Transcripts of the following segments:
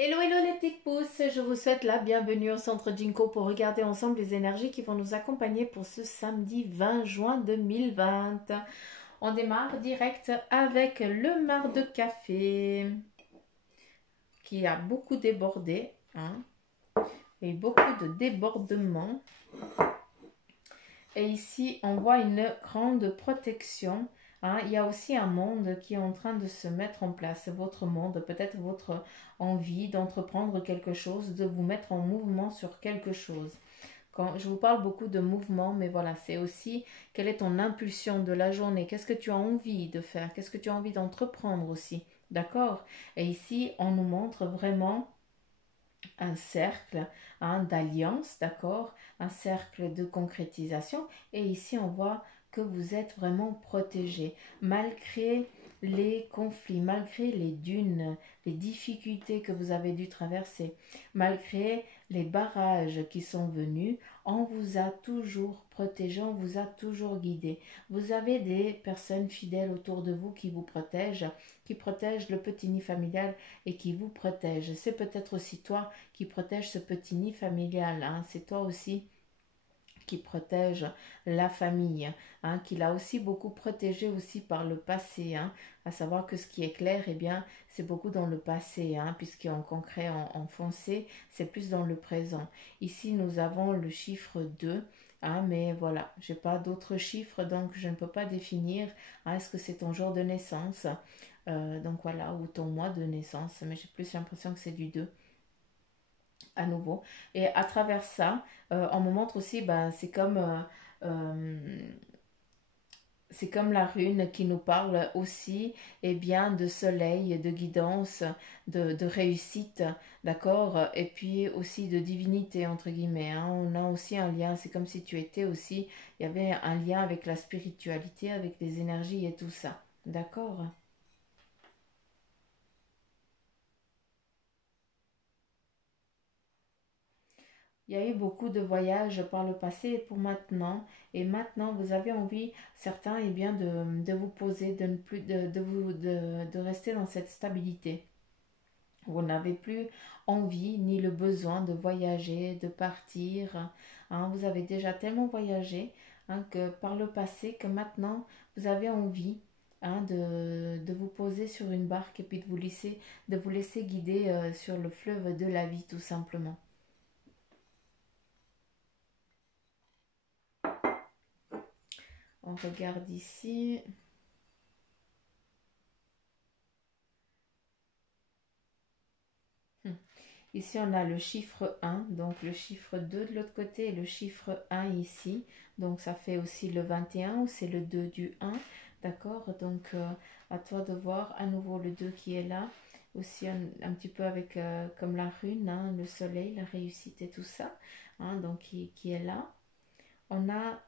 Hello, hello les petites pousses, je vous souhaite la bienvenue au centre Jinko pour regarder ensemble les énergies qui vont nous accompagner pour ce samedi 20 juin 2020. On démarre direct avec le mar de café qui a beaucoup débordé, hein, et beaucoup de débordements. Et ici, on voit une grande protection. Hein. Il y a aussi un monde qui est en train de se mettre en place. Votre monde, peut-être votre envie d'entreprendre quelque chose, de vous mettre en mouvement sur quelque chose. Quand je vous parle beaucoup de mouvement, mais voilà, c'est aussi quelle est ton impulsion de la journée. Qu'est-ce que tu as envie de faire? Qu'est-ce que tu as envie d'entreprendre aussi? D'accord? Et ici, on nous montre vraiment un cercle, hein, d'alliance, d'accord, un cercle de concrétisation. Et ici, on voit que vous êtes vraiment protégé, malgré les conflits, malgré les dunes, les difficultés que vous avez dû traverser, malgré les barrages qui sont venus, on vous a toujours protégé, on vous a toujours guidé. Vous avez des personnes fidèles autour de vous qui protègent le petit nid familial et qui vous protègent. C'est peut-être aussi toi qui protège ce petit nid familial. Hein. C'est toi aussi qui protège la famille, hein, qui l'a aussi beaucoup protégé aussi par le passé. Hein. À savoir que ce qui est clair, eh bien, c'est beaucoup dans le passé, hein, puisqu'en concret, en foncé, c'est plus dans le présent. Ici, nous avons le chiffre 2. Hein, mais voilà, j'ai pas d'autres chiffres, donc je ne peux pas définir, hein, est-ce que c'est ton jour de naissance, donc voilà, ou ton mois de naissance, mais j'ai plus l'impression que c'est du 2 à nouveau. Et à travers ça, on me montre aussi, ben, c'est comme la rune qui nous parle aussi, eh bien, de soleil, de guidance, de réussite, d'accord? Et puis aussi de divinité, entre guillemets. Hein. On a aussi un lien, c'est comme si tu étais aussi, il y avait un lien avec la spiritualité, avec les énergies et tout ça, d'accord? Il y a eu beaucoup de voyages par le passé et pour maintenant. Et maintenant, vous avez envie, certains, eh bien, de vous poser, de ne plus, de rester dans cette stabilité. Vous n'avez plus envie ni le besoin de voyager, de partir. Hein. Vous avez déjà tellement voyagé, hein, que par le passé que maintenant, vous avez envie, hein, de vous poser sur une barque et puis de vous laisser guider sur le fleuve de la vie, tout simplement. On regarde ici. Hmm. Ici, on a le chiffre 1, donc le chiffre 2 de l'autre côté et le chiffre 1 ici. Donc, ça fait aussi le 21 ou c'est le 2 du 1. D'accord? Donc, à toi de voir à nouveau le 2 qui est là. Aussi un petit peu avec comme la rune, hein, le soleil, la réussite et tout ça. Hein, donc, qui est là. On a...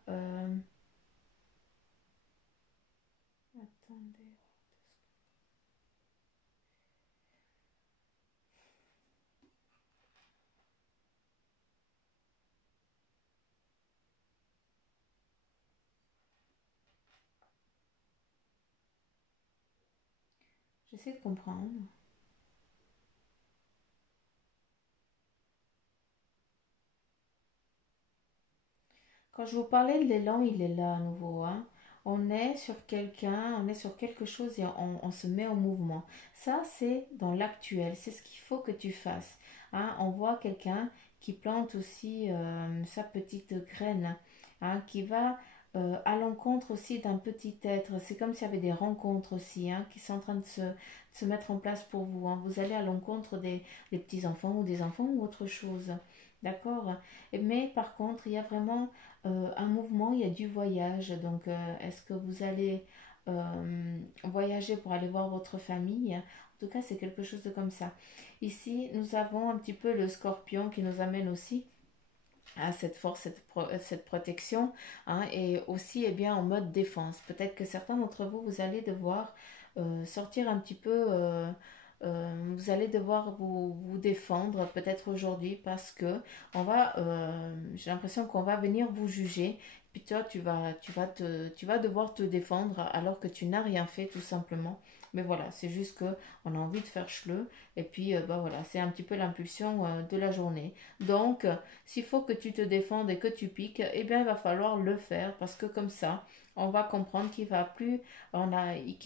attendez. J'essaie de comprendre. Quand je vous parlais de l'élan, il est là à nouveau. Hein. On est sur quelqu'un, on est sur quelque chose et on se met en mouvement. Ça, c'est dans l'actuel. C'est ce qu'il faut que tu fasses. Hein. On voit quelqu'un qui plante aussi sa petite graine, hein, qui va à l'encontre aussi d'un petit être. C'est comme s'il y avait des rencontres aussi, hein, qui sont en train de se mettre en place pour vous. Hein. Vous allez à l'encontre des petits-enfants ou des enfants ou autre chose. D'accord? Mais par contre, il y a vraiment un mouvement, il y a du voyage. Donc, est-ce que vous allez voyager pour aller voir votre famille? En tout cas, c'est quelque chose de comme ça. Ici, nous avons un petit peu le scorpion qui nous amène aussi à cette force, cette protection, hein, et aussi eh bien, en mode défense. Peut-être que certains d'entre vous, vous allez devoir sortir un petit peu, vous allez devoir vous défendre peut-être aujourd'hui parce que j'ai l'impression qu'on va venir vous juger. Puis toi, tu vas devoir te défendre alors que tu n'as rien fait tout simplement. Mais voilà, c'est juste que on a envie de faire chleu. Et puis, bah voilà, c'est un petit peu l'impulsion de la journée. Donc, s'il faut que tu te défendes et que tu piques, eh bien, il va falloir le faire. Parce que comme ça, on va comprendre qu'il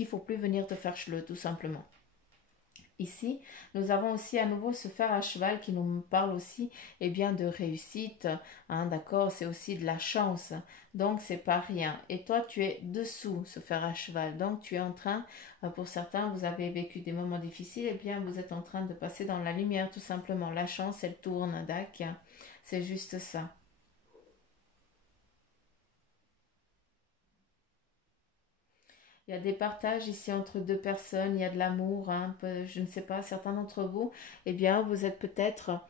faut plus venir te faire chleu, tout simplement. Ici, nous avons aussi à nouveau ce fer à cheval qui nous parle aussi bien, de réussite, hein, d'accord, c'est aussi de la chance, donc c'est pas rien. Et toi, tu es dessous ce fer à cheval, donc tu es en train, pour certains, vous avez vécu des moments difficiles, et bien vous êtes en train de passer dans la lumière tout simplement. La chance, elle tourne, d'accord, c'est juste ça. Il y a des partages ici entre deux personnes, il y a de l'amour, hein, je ne sais pas, certains d'entre vous, eh bien, vous êtes peut-être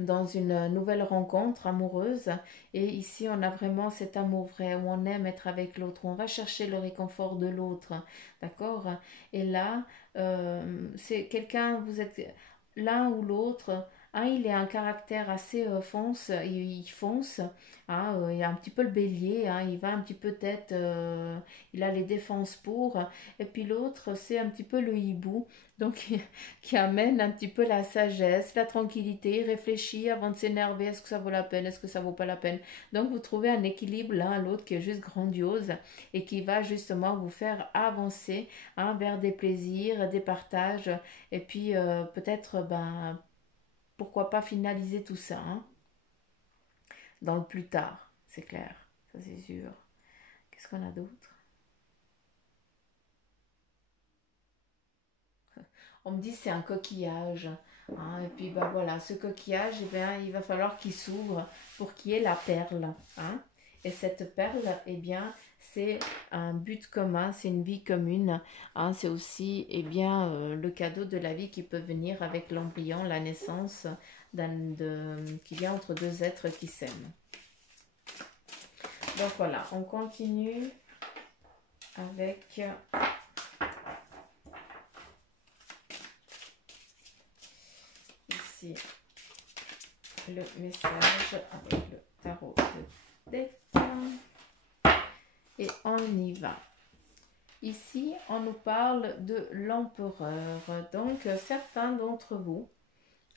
dans une nouvelle rencontre amoureuse et ici on a vraiment cet amour vrai où on aime être avec l'autre, où on va chercher le réconfort de l'autre, d'accord, et là c'est quelqu'un, vous êtes l'un ou l'autre, un il a un caractère assez fonce, il fonce, hein, il a un petit peu le bélier, hein, il va un petit peu tête, il a les défenses pour, et puis l'autre c'est un petit peu le hibou, donc qui amène un petit peu la sagesse, la tranquillité, il réfléchit avant de s'énerver, est-ce que ça vaut la peine, est-ce que ça vaut pas la peine. Donc vous trouvez un équilibre l'un à l'autre qui est juste grandiose et qui va justement vous faire avancer, hein, vers des plaisirs, des partages et puis peut-être pourquoi pas finaliser tout ça, hein, dans le plus tard, c'est clair, ça c'est sûr. Qu'est-ce qu'on a d'autre? On me dit c'est un coquillage, hein, et puis bah voilà, ce coquillage, eh bien, il va falloir qu'il s'ouvre pour qu'il y ait la perle, hein. Et cette perle, eh bien, c'est un but commun, c'est une vie commune, hein. C'est aussi, bien, le cadeau de la vie qui peut venir avec l'embryon, la naissance qui vient entre deux êtres qui s'aiment. Donc voilà, on continue avec ici le message avec le tarot de deck et on y va. Ici, on nous parle de l'empereur. Donc, certains d'entre vous,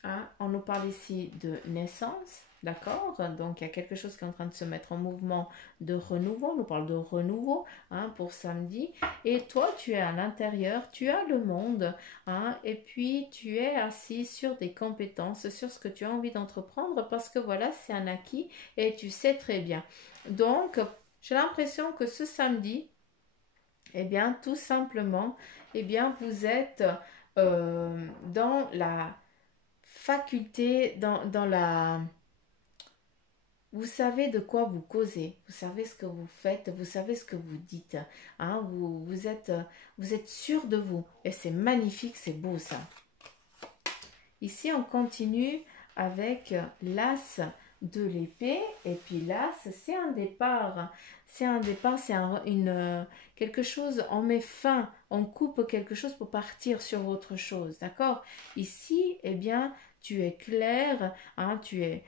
hein, on nous parle ici de naissance, d'accord? Donc, il y a quelque chose qui est en train de se mettre en mouvement de renouveau. On nous parle de renouveau, hein, pour samedi. Et toi, tu es à l'intérieur, tu as le monde, hein, et puis tu es assis sur des compétences, sur ce que tu as envie d'entreprendre, parce que voilà, c'est un acquis et tu sais très bien. Donc, j'ai l'impression que ce samedi, eh bien, tout simplement, eh bien, vous êtes dans la faculté, dans la... Vous savez de quoi vous causez, vous savez ce que vous faites, vous savez ce que vous dites, hein, vous êtes sûr de vous et c'est magnifique, c'est beau ça. Ici, on continue avec l'as de l'épée et puis l'as, c'est un départ. C'est un départ, c'est quelque chose, on met fin, on coupe quelque chose pour partir sur autre chose, d'accord? Ici, eh bien, tu es clair, hein, tu es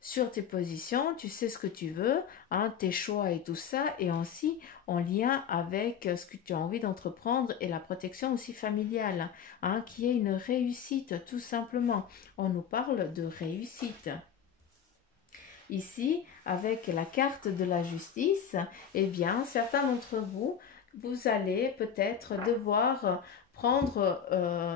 sur tes positions, tu sais ce que tu veux, hein, tes choix et tout ça, et ainsi en lien avec ce que tu as envie d'entreprendre et la protection aussi familiale, hein, qui est une réussite tout simplement. On nous parle de réussite. Ici, avec la carte de la justice, eh bien, certains d'entre vous, vous allez peut-être devoir prendre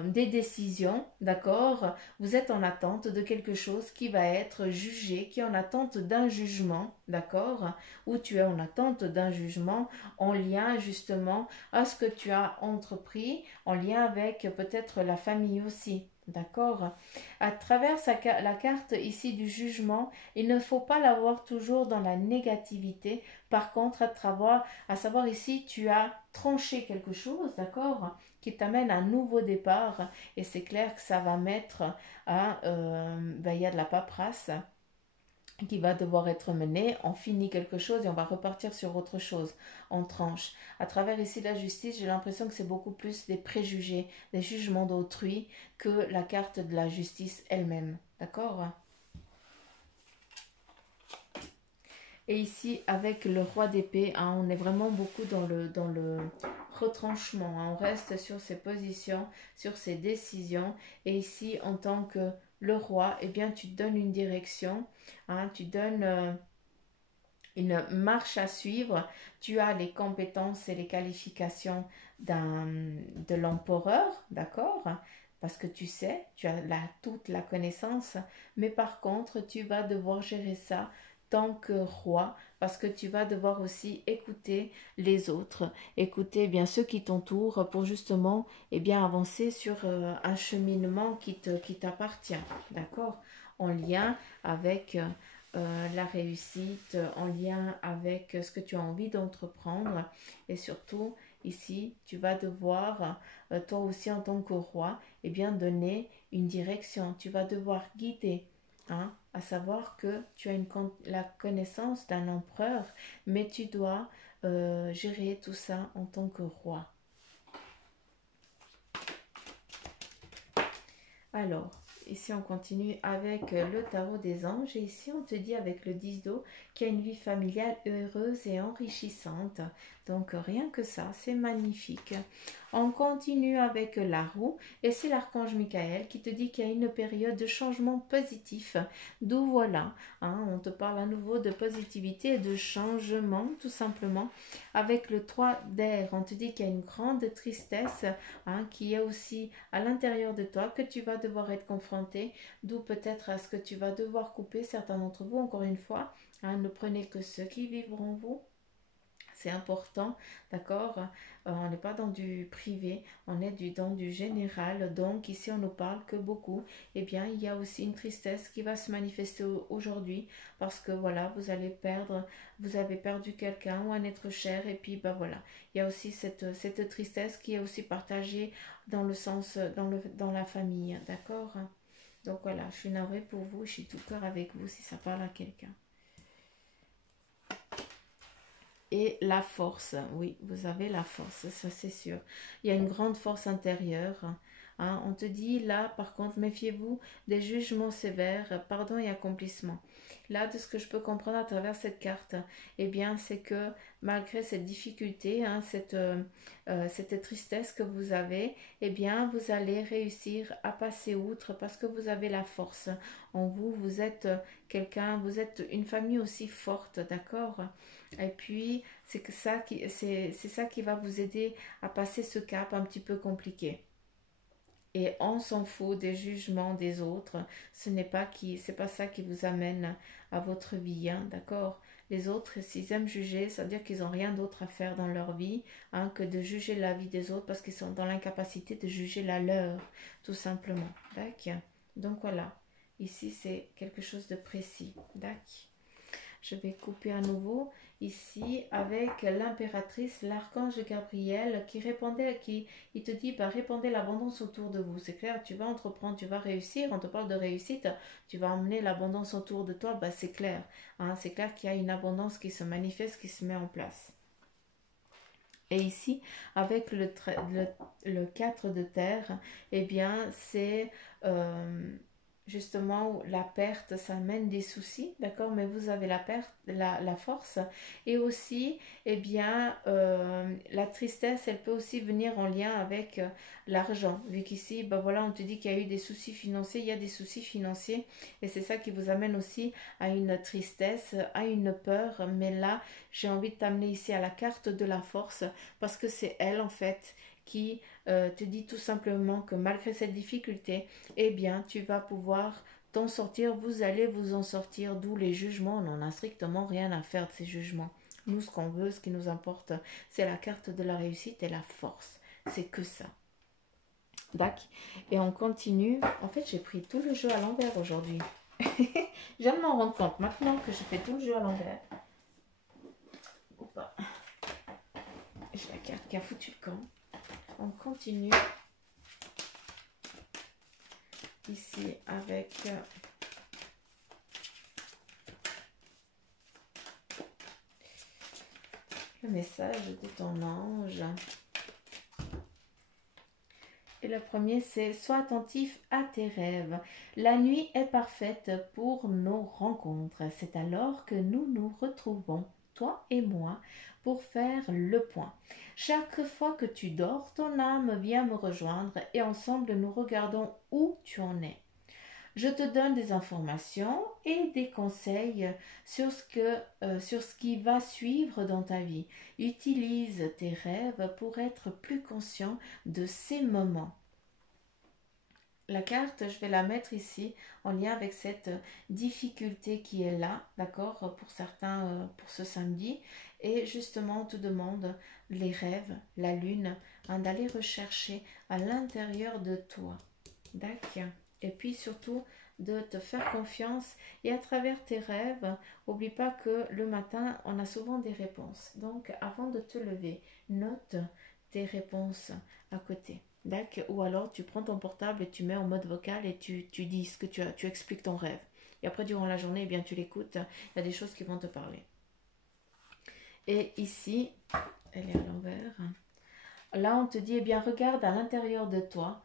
des décisions, d'accord? Vous êtes en attente de quelque chose qui va être jugé, qui est en attente d'un jugement, d'accord? Ou tu es en attente d'un jugement en lien justement à ce que tu as entrepris, en lien avec peut-être la famille aussi, d'accord? À travers la carte ici du jugement, il ne faut pas l'avoir toujours dans la négativité. Par contre, à savoir ici, tu as tranché quelque chose, d'accord, qui t'amène à un nouveau départ. Et c'est clair que ça va mettre il y a de la paperasse qui va devoir être menée. On finit quelque chose et on va repartir sur autre chose. On tranche. À travers ici la justice, j'ai l'impression que c'est beaucoup plus des préjugés, des jugements d'autrui que la carte de la justice elle-même. D'accord? Et ici, avec le roi d'épée, hein, on est vraiment beaucoup dans le retranchement. Hein, on reste sur ses positions, sur ses décisions. Et ici, en tant que le roi, eh bien, tu donnes une direction. Hein, tu donnes une marche à suivre. Tu as les compétences et les qualifications de l'empereur, d'accord? Parce que tu sais, tu as toute la connaissance, mais par contre, tu vas devoir gérer ça tant que roi, parce que tu vas devoir aussi écouter les autres, écouter bien ceux qui t'entourent pour justement bien avancer sur un cheminement qui t'appartient, d'accord? En lien avec la réussite, en lien avec ce que tu as envie d'entreprendre. Et surtout, ici, tu vas devoir, toi aussi en tant que roi, bien donner une direction. Tu vas devoir guider. Hein, à savoir que tu as la connaissance d'un empereur, mais tu dois gérer tout ça en tant que roi. Alors, ici on continue avec le tarot des anges et ici on te dit avec le 10 d'eau qu'il y a une vie familiale heureuse et enrichissante. Donc rien que ça, c'est magnifique. On continue avec la roue et c'est l'archange Michael qui te dit qu'il y a une période de changement positif. D'où voilà, hein, on te parle à nouveau de positivité et de changement tout simplement. Avec le 3 d'air, on te dit qu'il y a une grande tristesse hein, qui est aussi à l'intérieur de toi que tu vas devoir être confronté, d'où peut-être à ce que tu vas devoir couper certains d'entre vous, encore une fois, hein, ne prenez que ceux qui vivront vous. C'est important, d'accord? On n'est pas dans du privé, on est dans du général. Donc ici, on ne parle que beaucoup. Eh bien, il y a aussi une tristesse qui va se manifester aujourd'hui parce que voilà, vous avez perdu quelqu'un ou un être cher. Et puis, bah voilà, il y a aussi cette tristesse qui est aussi partagée dans le sens, dans la famille, d'accord? Donc voilà, je suis navrée pour vous, je suis tout cœur avec vous si ça parle à quelqu'un. Et la force, oui, vous avez la force, ça c'est sûr. Il y a une grande force intérieure. Hein. On te dit là, par contre, méfiez-vous des jugements sévères, pardon et accomplissement. Là, de ce que je peux comprendre à travers cette carte, eh bien, c'est que malgré cette difficulté, hein, cette tristesse que vous avez, eh bien, vous allez réussir à passer outre parce que vous avez la force. En vous, vous êtes quelqu'un, vous êtes une famille aussi forte, d'accord? Et puis, c'est ça qui va vous aider à passer ce cap un petit peu compliqué. Et on s'en fout des jugements des autres. C'est pas ça qui vous amène à votre vie, hein, d'accord? Les autres, s'ils aiment juger, ça veut dire qu'ils n'ont rien d'autre à faire dans leur vie hein, que de juger la vie des autres parce qu'ils sont dans l'incapacité de juger la leur, tout simplement. D'accord? Donc voilà, ici c'est quelque chose de précis. D'accord? Je vais couper à nouveau ici avec l'impératrice, l'archange Gabriel qui il te dit répandez l'abondance autour de vous. C'est clair, tu vas entreprendre, tu vas réussir. On te parle de réussite, tu vas emmener l'abondance autour de toi. C'est clair, hein, c'est clair qu'il y a une abondance qui se manifeste, qui se met en place. Et ici, avec le 4 de terre, eh bien, c'est justement la perte, ça amène des soucis, d'accord? Mais vous avez la perte, la force. Et aussi, eh bien, la tristesse, elle peut aussi venir en lien avec l'argent. Vu qu'ici, voilà, on te dit qu'il y a eu des soucis financiers, il y a des soucis financiers. Et c'est ça qui vous amène aussi à une tristesse, à une peur. Mais là, j'ai envie de t'amener ici à la carte de la force parce que c'est elle, en fait, qui te dit tout simplement que malgré cette difficulté, eh bien, tu vas pouvoir t'en sortir, vous allez vous en sortir, d'où les jugements, on n'en a strictement rien à faire de ces jugements. Nous, ce qu'on veut, ce qui nous importe, c'est la carte de la réussite et la force. C'est que ça. D'accord. Et on continue. En fait, j'ai pris tout le jeu à l'envers aujourd'hui. Je viens de m'en rendre compte maintenant que je fais tout le jeu à l'envers. Oupa. J'ai la carte qui a foutu le camp. On continue ici avec le message de ton ange. Et le premier, c'est sois attentif à tes rêves. La nuit est parfaite pour nos rencontres. C'est alors que nous nous retrouvons, toi et moi, pour faire le point. Chaque fois que tu dors, ton âme vient me rejoindre et ensemble nous regardons où tu en es. Je te donne des informations et des conseils sur ce qui va suivre dans ta vie. Utilise tes rêves pour être plus conscient de ces moments. La carte, je vais la mettre ici en lien avec cette difficulté qui est là, d'accord, pour certains, pour ce samedi. Et justement, on te demande les rêves, la lune, d'aller rechercher à l'intérieur de toi. D'accord. Et puis surtout de te faire confiance et à travers tes rêves, n'oublie pas que le matin, on a souvent des réponses. Donc avant de te lever, note tes réponses à côté. D'accord. Ou alors tu prends ton portable et tu mets en mode vocal et tu dis ce que tu expliques ton rêve. Et après durant la journée, eh bien, tu l'écoutes, il y a des choses qui vont te parler. Et ici, elle est à l'envers. Là, on te dit, eh bien, regarde à l'intérieur de toi.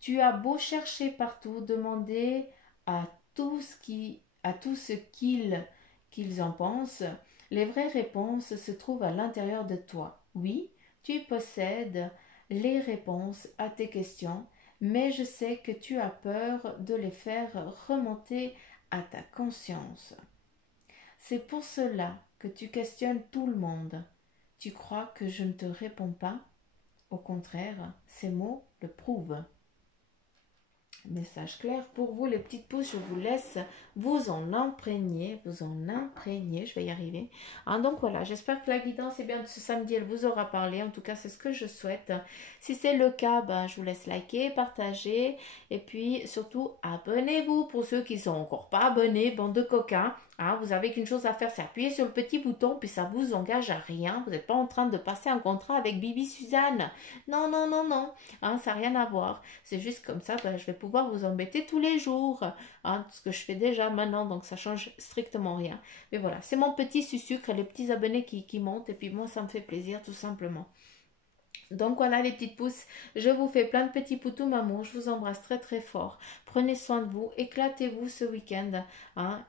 Tu as beau chercher partout, demander à tout ce qu'ils en pensent, les vraies réponses se trouvent à l'intérieur de toi. Oui, tu possèdes les réponses à tes questions, mais je sais que tu as peur de les faire remonter à ta conscience. C'est pour cela que tu questionnes tout le monde. Tu crois que je ne te réponds pas? Au contraire, ces mots le prouvent. Message clair pour vous, les petites pouces, je vous laisse vous en imprégner, je vais y arriver. Donc voilà, j'espère que la guidance, de ce samedi, elle vous aura parlé. En tout cas, c'est ce que je souhaite. Si c'est le cas, je vous laisse liker, partager et puis surtout, abonnez-vous pour ceux qui ne sont encore pas abonnés, bande de coquins. Vous avez qu'une chose à faire, c'est appuyer sur le petit bouton, puis ça vous engage à rien. Vous n'êtes pas en train de passer un contrat avec Bibi Suzanne. Non, non, non, non. Ça n'a rien à voir. C'est juste comme ça, je vais pouvoir vous embêter tous les jours. Ce que je fais déjà maintenant, donc ça change strictement rien. Mais voilà, c'est mon petit sucre, les petits abonnés qui montent, et puis moi, ça me fait plaisir, tout simplement. Donc voilà les petites pousses, je vous fais plein de petits poutous maman, je vous embrasse très très fort. Prenez soin de vous, éclatez-vous ce week-end.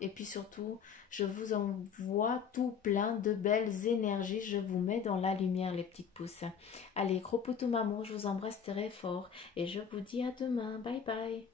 Et puis surtout, je vous envoie tout plein de belles énergies. Je vous mets dans la lumière les petites pousses. Allez, gros poutous maman, je vous embrasse très fort. Et je vous dis à demain. Bye bye.